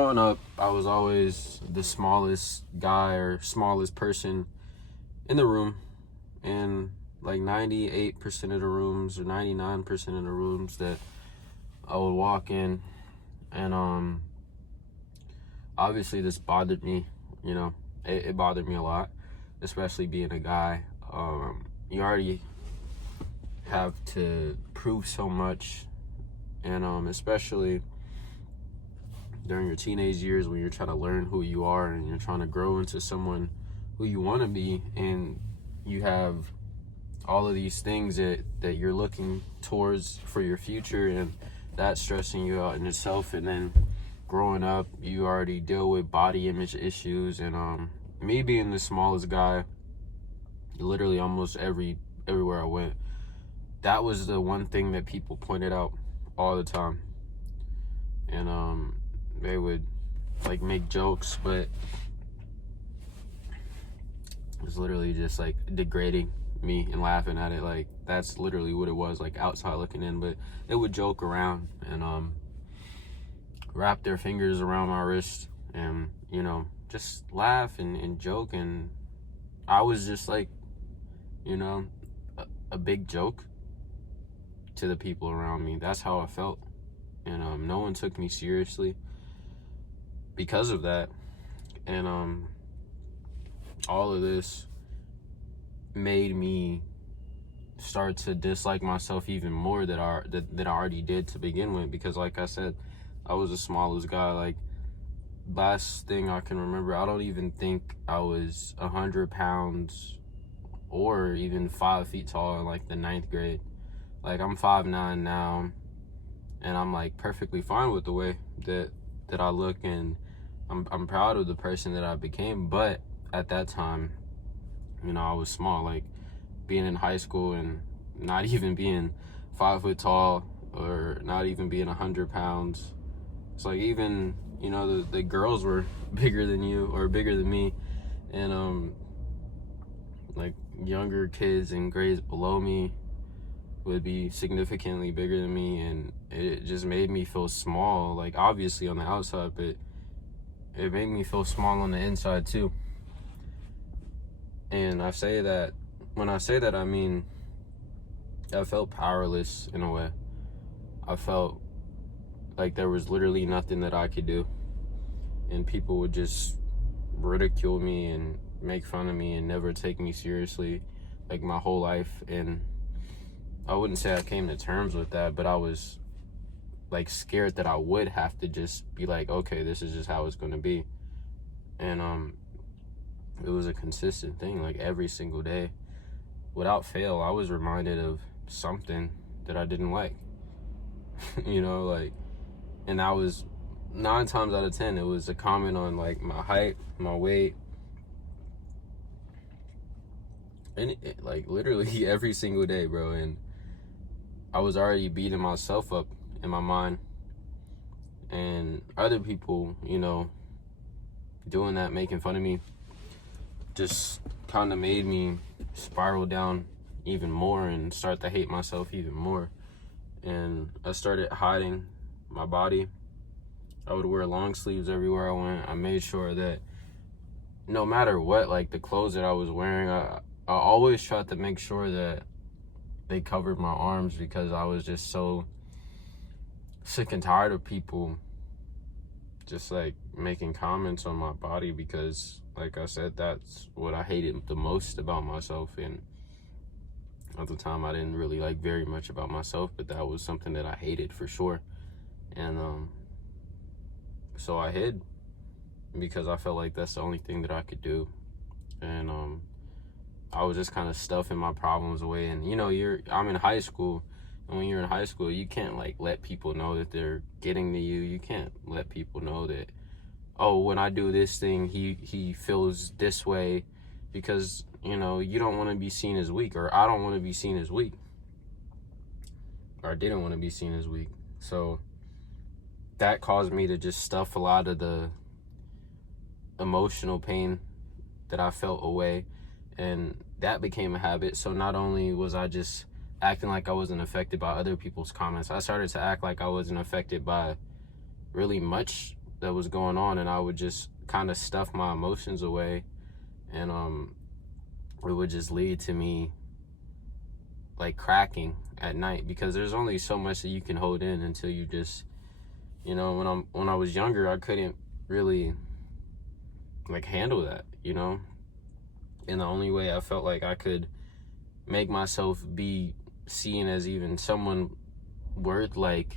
Growing up, I was always the smallest guy or smallest person in the room. And like 98% of the rooms or 99% of the rooms that I would walk in. And obviously this bothered me, you know. It bothered me a lot, especially being a guy. You already have to prove so much, and especially during your teenage years when you're trying to learn who you are and you're trying to grow into someone who you want to be, and you have all of these things that you're looking towards for your future, and that's stressing you out in itself. And then growing up, you already deal with body image issues, and me being the smallest guy, literally almost everywhere I went, that was the one thing that people pointed out all the time. And they would like make jokes, but it was literally just like degrading me and laughing at it. Like that's literally what it was, like outside looking in. But they would joke around and wrap their fingers around my wrist and, you know, just laugh and joke. And I was just like, you know, a big joke to the people around me. That's how I felt. And no one took me seriously because of that. And all of this made me start to dislike myself even more that I already did to begin with, because like I said, I was the smallest guy. Like last thing I can remember, I don't even think I was 100 pounds or even 5 feet tall in like the 9th grade. Like I'm 5'9" now, and I'm like perfectly fine with the way that I look, and I'm proud of the person that I became. But at that time, you know, I was small. Like being in high school and not even being 5 foot tall or not even being 100 pounds. It's like even, you know, the girls were bigger than you or bigger than me, and like younger kids in grades below me would be significantly bigger than me, and it just made me feel small, like obviously on the outside, but it made me feel small on the inside too. And when I say that, I mean, I felt powerless in a way. I felt like there was literally nothing that I could do, and people would just ridicule me and make fun of me and never take me seriously, like my whole life. And I wouldn't say I came to terms with that, but I was like scared that I would have to just be like, okay, this is just how it's going to be. And it was a consistent thing. Like every single day, without fail, I was reminded of something that I didn't like. You know, like, and that was 9 times out of 10, it was a comment on like my height, my weight, and like literally every single day, bro. And I was already beating myself up in my mind, and other people, you know, doing that, making fun of me, just kind of made me spiral down even more and start to hate myself even more. And I started hiding my body. I would wear long sleeves everywhere I went. I made sure that no matter what, like the clothes that I was wearing, I always tried to make sure that they covered my arms, because I was just so sick and tired of people just like making comments on my body, because like I said, that's what I hated the most about myself. And at the time I didn't really like very much about myself, but that was something that I hated for sure. And so I hid, because I felt like that's the only thing that I could do. And I was just kind of stuffing my problems away. And you know, I'm in high school, and when you're in high school, you can't like let people know that they're getting to you. You can't let people know that, oh, when I do this thing, he feels this way, because you know, you don't want to be seen as weak, or I don't want to be seen as weak, or I didn't want to be seen as weak. So that caused me to just stuff a lot of the emotional pain that I felt away, and that became a habit. So not only was I just acting like I wasn't affected by other people's comments, I started to act like I wasn't affected by really much that was going on, and I would just kind of stuff my emotions away, and it would just lead to me like cracking at night, because there's only so much that you can hold in until you just, you know, when I was younger, I couldn't really like handle that, you know. And the only way I felt like I could make myself be seen as even someone worth like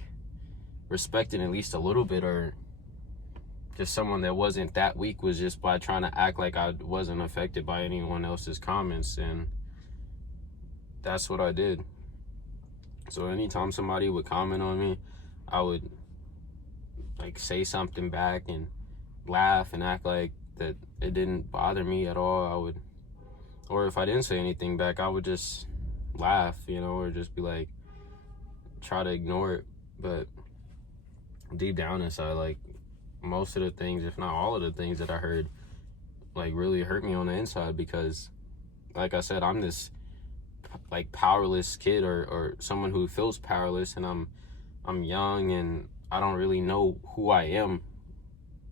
respecting at least a little bit, or just someone that wasn't that weak, was just by trying to act like I wasn't affected by anyone else's comments. And that's what I did. So anytime somebody would comment on me, I would like say something back and laugh and act like that it didn't bother me at all. I would, or if I didn't say anything back, I would just laugh, you know, or just be like, try to ignore it. But deep down inside, like, most of the things, if not all of the things that I heard, like really hurt me on the inside, because like I said, I'm this like powerless kid, or someone who feels powerless, and I'm young, and I don't really know who I am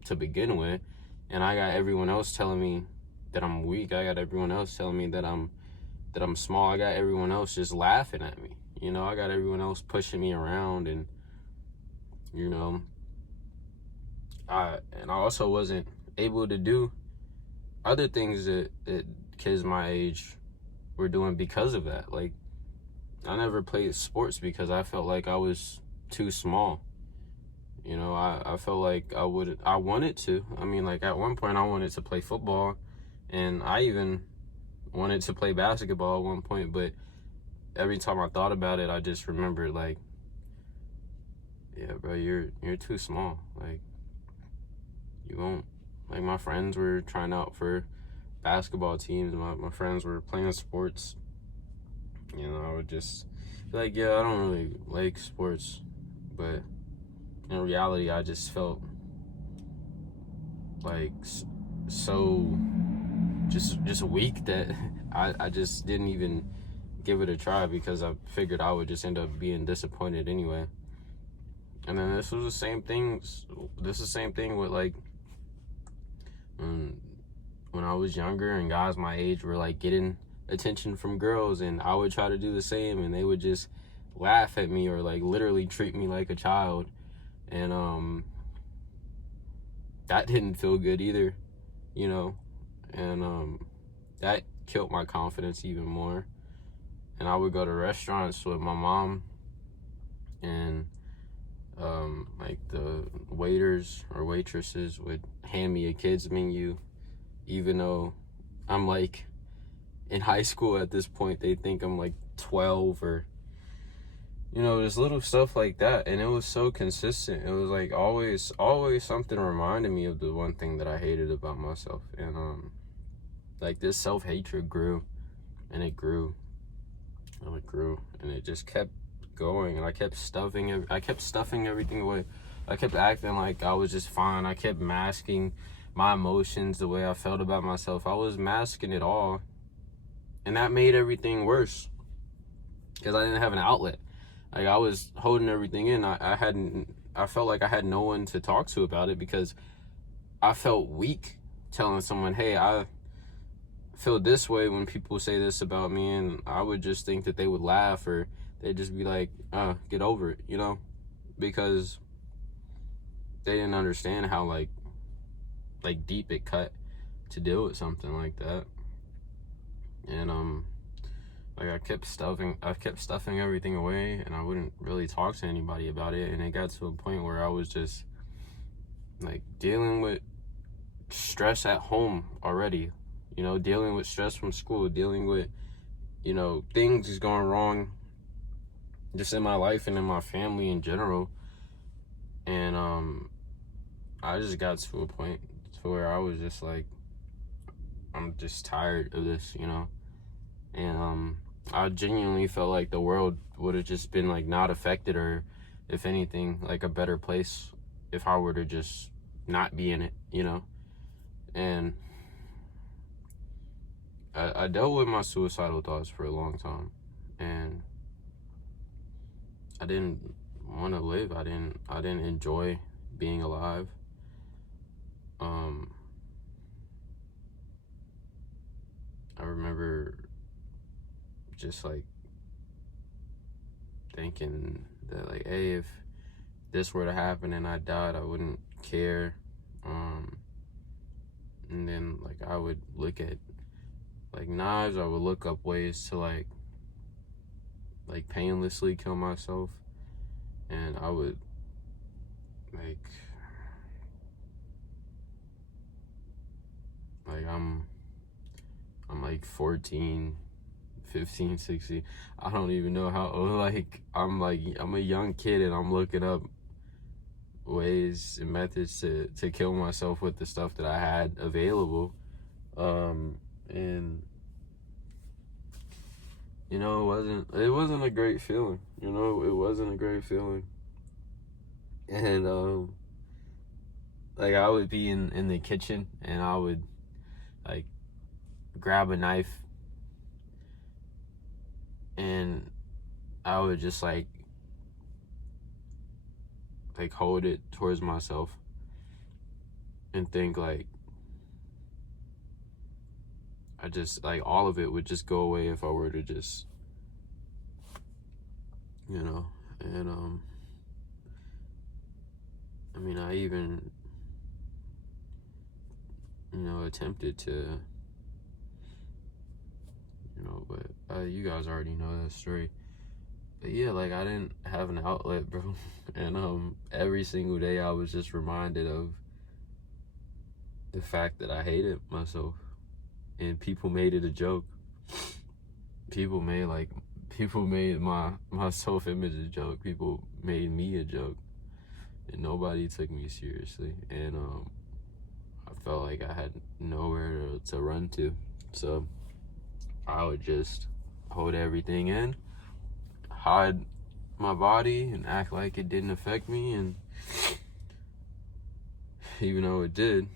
to begin with, and I got everyone else telling me that I'm weak. I got everyone else telling me that I'm small. I got everyone else just laughing at me, you know. I got everyone else pushing me around, and you know, I also wasn't able to do other things that kids my age were doing because of that. Like, I never played sports because I felt like I was too small. You know, I felt like I wanted to. I mean, like, at one point I wanted to play football, and I even wanted to play basketball at one point, but every time I thought about it, I just remembered, like, yeah, bro, you're too small. Like, you won't. Like, my friends were trying out for basketball teams. My friends were playing sports. You know, I would just be like, yeah, I don't really like sports. But in reality, I just felt like so just weak that I just didn't even give it a try, because I figured I would just end up being disappointed anyway. And then this is the same thing with, like, when I was younger and guys my age were like getting attention from girls, and I would try to do the same, and they would just laugh at me, or like literally treat me like a child. And that didn't feel good either, you know. And that killed my confidence even more. And I would go to restaurants with my mom, and like the waiters or waitresses would hand me a kid's menu, even though I'm like in high school at this point. They think I'm like 12, or, you know, there's little stuff like that. And it was so consistent. It was like always something reminded me of the one thing that I hated about myself. And like, this self-hatred grew, and it grew, and it grew, and it just kept going. And I kept stuffing everything away. I kept acting like I was just fine. I kept masking my emotions, the way I felt about myself. I was masking it all, and that made everything worse, because I didn't have an outlet. Like, I was holding everything in. I felt like I had no one to talk to about it, because I felt weak telling someone, hey, I feel this way when people say this about me, and I would just think that they would laugh, or they'd just be like, get over it, you know, because they didn't understand how like deep it cut to deal with something like that. And like, I kept stuffing everything away, and I wouldn't really talk to anybody about it. And it got to a point where I was just like dealing with stress at home already, you know, dealing with stress from school, dealing with, you know, things is going wrong just in my life and in my family in general. And I just got to a point to where I was just like, I'm just tired of this, you know. And I genuinely felt like the world would have just been like not affected, or if anything, like a better place, if I were to just not be in it, you know. And I dealt with my suicidal thoughts for a long time, and I didn't want to live. I didn't enjoy being alive. remember just like thinking that like, hey, if this were to happen and I died, I wouldn't care. And then like I would look at like knives. I would look up ways to like painlessly kill myself, and I would like I'm like 14, 15, 16. I don't even know how old. Like I'm a young kid, and I'm looking up ways and methods to kill myself with the stuff that I had available. And you know, it wasn't a great feeling. You know, it wasn't a great feeling. And like I would be in the kitchen, and I would like grab a knife, and I would just like hold it towards myself and think like I just like all of it would just go away if I were to just, you know. And I mean, I even, you know, attempted to, you know, but you guys already know that story. But yeah, like I didn't have an outlet, bro. And every single day I was just reminded of the fact that I hated myself, and people made it a joke. People made my self-image a joke. People made me a joke, and nobody took me seriously. And I felt like I had nowhere to run to, so I would just hold everything in, hide my body, and act like it didn't affect me. And even though it did,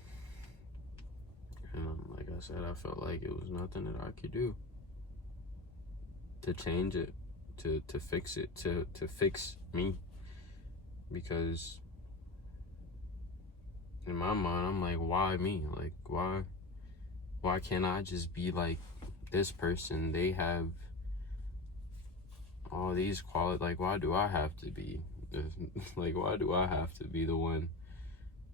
like I said, I felt like it was nothing that I could do to change it, to fix it, to fix me. Because in my mind, I'm like, why me? Like, why can't I just be like this person? They have all these qualities. Like, why do I have to be like, why do I have to be the one?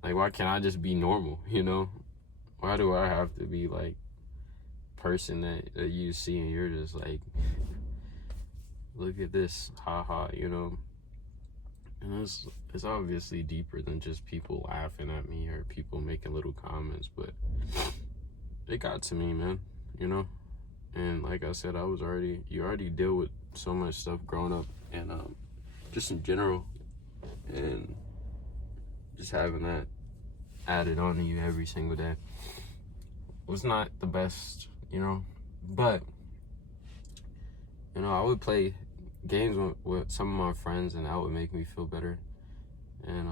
Like, why can't I just be normal, you know? Why do I have to be like person that you see and you're just like, look at this, haha, you know? And it's obviously deeper than just people laughing at me or people making little comments, but it got to me, man, you know? And like I said, you already deal with so much stuff growing up, and just in general, and just having that added on to you every single day was not the best, you know? But, you know, I would play games with some of my friends, and that would make me feel better. And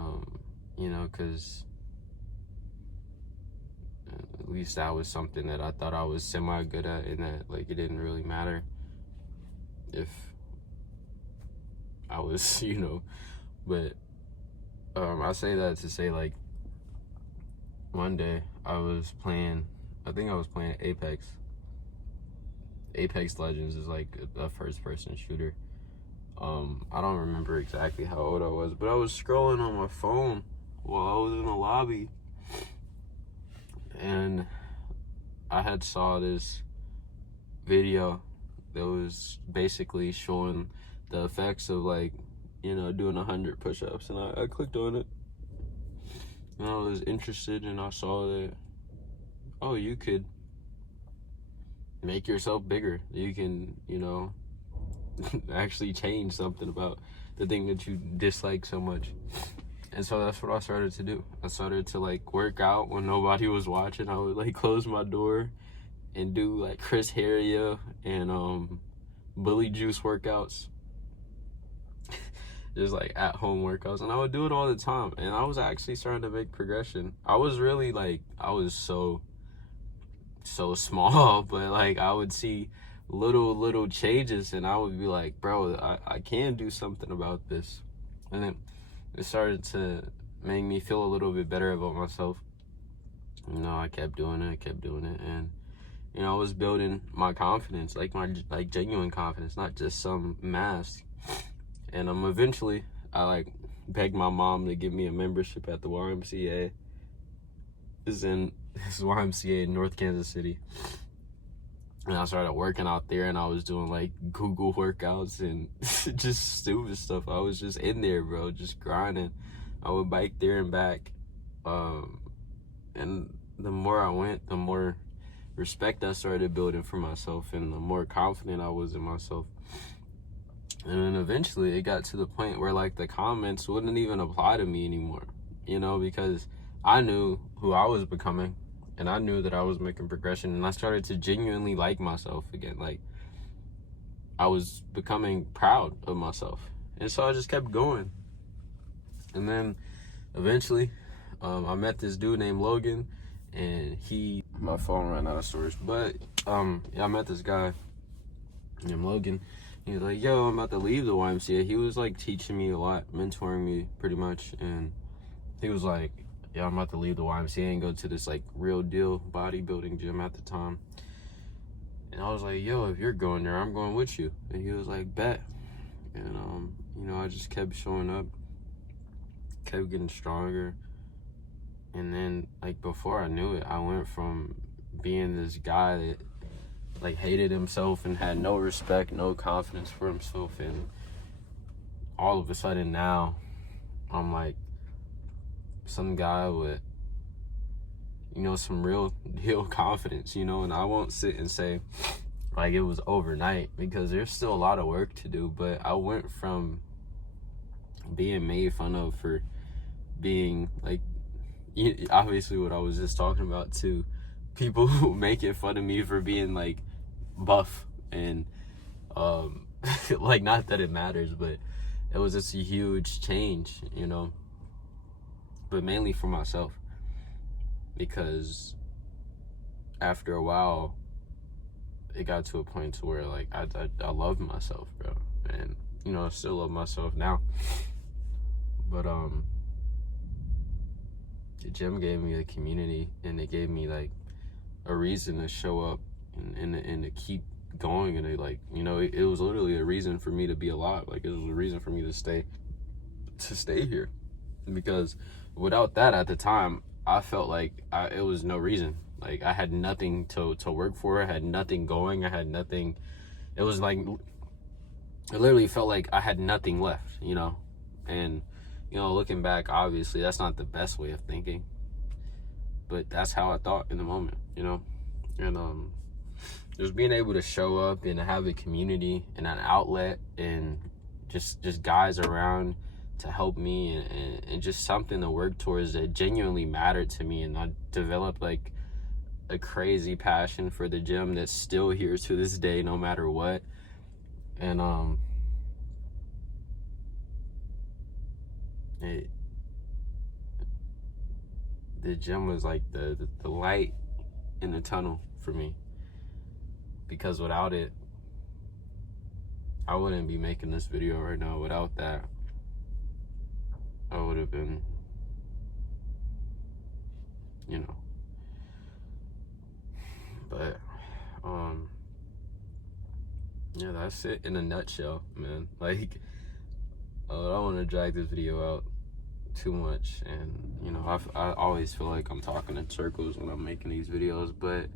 you know, because at least that was something that I thought I was semi good at, and that like it didn't really matter if I was, you know. But I say that to say, like, one day I think I was playing Apex Legends is like a first person shooter. I don't remember exactly how old I was, but I was scrolling on my phone while I was in the lobby, and I had saw this video that was basically showing the effects of, like, you know, doing 100 push-ups, and I clicked on it, and I was interested, and I saw that, oh, you could make yourself bigger. You can, you know, actually change something about the thing that you dislike so much. And so that's what I started to do. I started to like work out when nobody was watching. I would like close my door and do like Chris Heria and Bully Juice workouts. Just like at home workouts, and I would do it all the time, and I was actually starting to make progression. I was really like, I was so small, but like I would see little changes, and I would be like, bro, I can do something about this. And then it started to make me feel a little bit better about myself. You know, I kept doing it, and You know, I was building my confidence, like my genuine confidence, not just some mask. And eventually I like begged my mom to give me a membership at the YMCA. This YMCA in North Kansas City. And I started working out there, and I was doing like Google workouts and just stupid stuff. I was just in there, bro, just grinding. I would bike there and back. And the more I went, the more respect I started building for myself, and the more confident I was in myself. And then eventually it got to the point where like the comments wouldn't even apply to me anymore, you know, because I knew who I was becoming, and I knew that I was making progression, and I started to genuinely like myself again. Like, I was becoming proud of myself. And so I just kept going. And then eventually I met this dude named Logan, and my phone ran out of storage, but I met this guy named Logan. He was like, yo, I'm about to leave the YMCA. He was like teaching me a lot, mentoring me pretty much. And he was like, yeah, I'm about to leave the YMCA and go to this like real deal bodybuilding gym at the time. And I was like, yo, if you're going there, I'm going with you. And he was like, bet. And you know, I just kept showing up, kept getting stronger. And then like before I knew it, I went from being this guy that like hated himself and had no respect, no confidence for himself, and all of a sudden now I'm like some guy with, you know, some real confidence, you know. And I won't sit and say like it was overnight, because there's still a lot of work to do. But I went from being made fun of for being like, obviously what I was just talking about, to people who making fun of me for being like buff and like, not that it matters, but it was just a huge change, you know. But mainly for myself, because after a while it got to a point to where like I loved myself, bro. And you know, I still love myself now, but the gym gave me a community, and it gave me like a reason to show up and to keep going. And it, like, you know, it was literally a reason for me to be alive. Like, it was a reason for me to stay here, because without that at the time, I felt like it was no reason. Like, I had nothing to work for. I had nothing going. I had nothing. It was like, it literally felt like I had nothing left, you know. And you know, looking back, obviously that's not the best way of thinking, but that's how I thought in the moment, you know. And just being able to show up and have a community and an outlet, and just guys around to help me, and just something to work towards that genuinely mattered to me. And I developed like a crazy passion for the gym that's still here to this day, no matter what. And the gym was like the light in the tunnel for me, because without it, I wouldn't be making this video right now. Without that, I would have been, you know. But yeah, that's it in a nutshell, man. Like, I don't want to drag this video out too much, and you know, I always feel like I'm talking in circles when I'm making these videos. But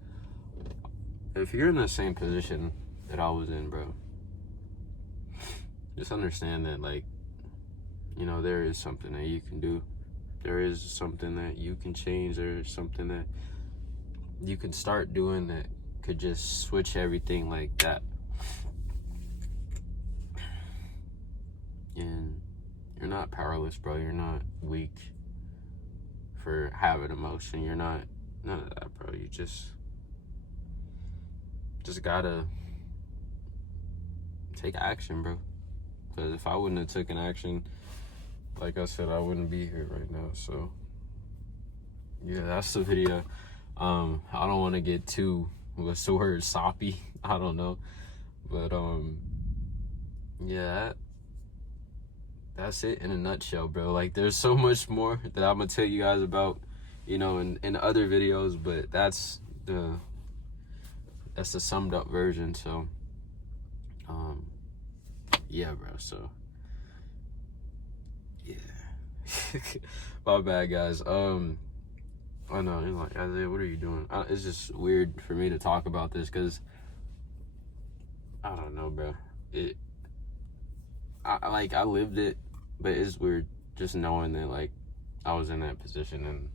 if you're in the same position that I was in, bro, just understand that, like, you know, there is something that you can do. There is something that you can change. There is something that you can start doing that could just switch everything like that. And you're not powerless, bro. You're not weak for having emotion. You're not none of that, bro. You just gotta take action, bro. Because if I wouldn't have taken action, like I said, I wouldn't be here right now. So yeah, that's the video. I don't want to get too, what's the word, soppy. I don't know, but yeah, that's it in a nutshell, bro. Like, there's so much more that I'm gonna tell you guys about, you know, in other videos, but that's the that's the summed up version. So yeah, bro. So yeah. My bad, guys. I know, you're like, Isaiah, what are you doing? It's just weird for me to talk about this because I don't know, bro. I lived it, but it's weird just knowing that like I was in that position, and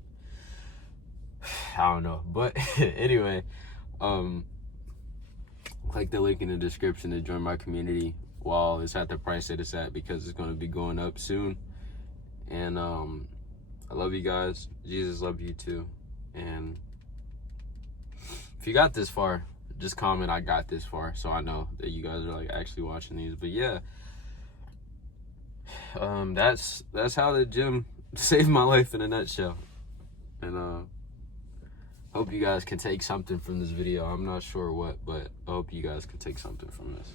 I don't know. But anyway, click the link in the description to join my community while it's at the price that it's at, because it's going to be going up soon. And I love you guys. Jesus loves you too. And if you got this far, just comment I got this far, so I know that you guys are like actually watching these. But yeah, that's how the gym saved my life in a nutshell. And hope you guys can take something from this video. I'm not sure what, but I hope you guys can take something from this.